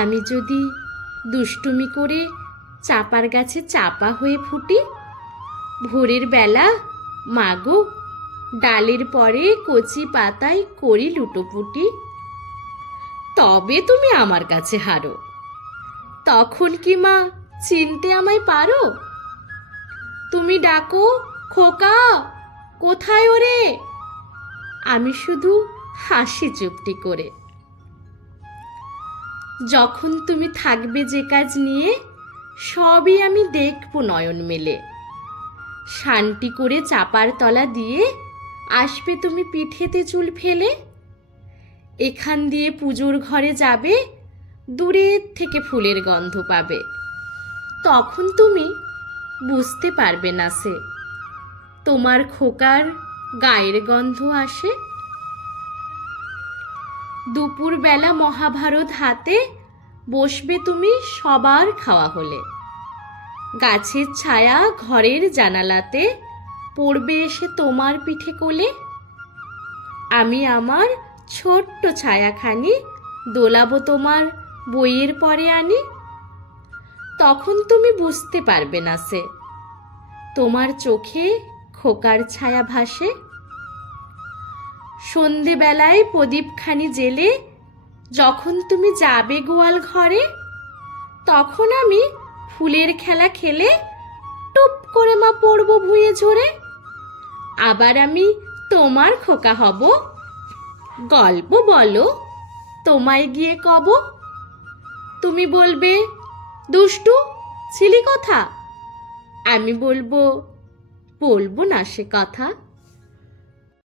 আমি যদি দুষ্টুমি করে চাপার গাছে চাপা হয়ে ফুটি, ভোরের বেলা মাগো ডালের পরে কচি পাতায় করি লুটোপুটি, তবে তুমি আমার কাছে হারো। তখন কি মা চিনতে আমায় পারো? তুমি ডাকো, খোকা কোথায় ওরে? আমি শুধু হাসি চুপটি করে। যখন তুমি থাকবে যে কাজ নিয়ে, সবই আমি দেখবো নয়ন মেলে। শান্তি করে চাপার তলা দিয়ে আসবে তুমি পিঠেতে চুল ফেলে। এখান দিয়ে পুজোর ঘরে যাবে, দূরের থেকে ফুলের গন্ধ পাবে। তখন তুমি বুঝতে পারবে না সে তোমার খোকার গায়ের গন্ধ আসে। দুপুরবেলা মহাভারত হাতে বসবে তুমি সবার খাওয়া হলে। গাছের ছায়া ঘরের জানালাতে পড়বে এসে তোমার পিঠে কোলে। আমি আমার ছোট্ট ছায়াখানি দোলাবো তোমার বইয়ের পরে আনি। তখন তুমি বুঝতে পারবে না সে তোমার চোখে খোকার ছায়া ভাসে। সন্ধেবেলায় প্রদীপখানি জেলে যখন তুমি যাবে গোয়াল ঘরে, তখন আমি ফুলের খেলা খেলে টুপ করে মা পড়ব ভুঁয়ে ঝরে। আবার আমি তোমার খোকা হব, গল্প বলো তোমায় গিয়ে কব। তুমি বলবে দুষ্টু ছিলি কথা, আমি বলবো না সে কথা।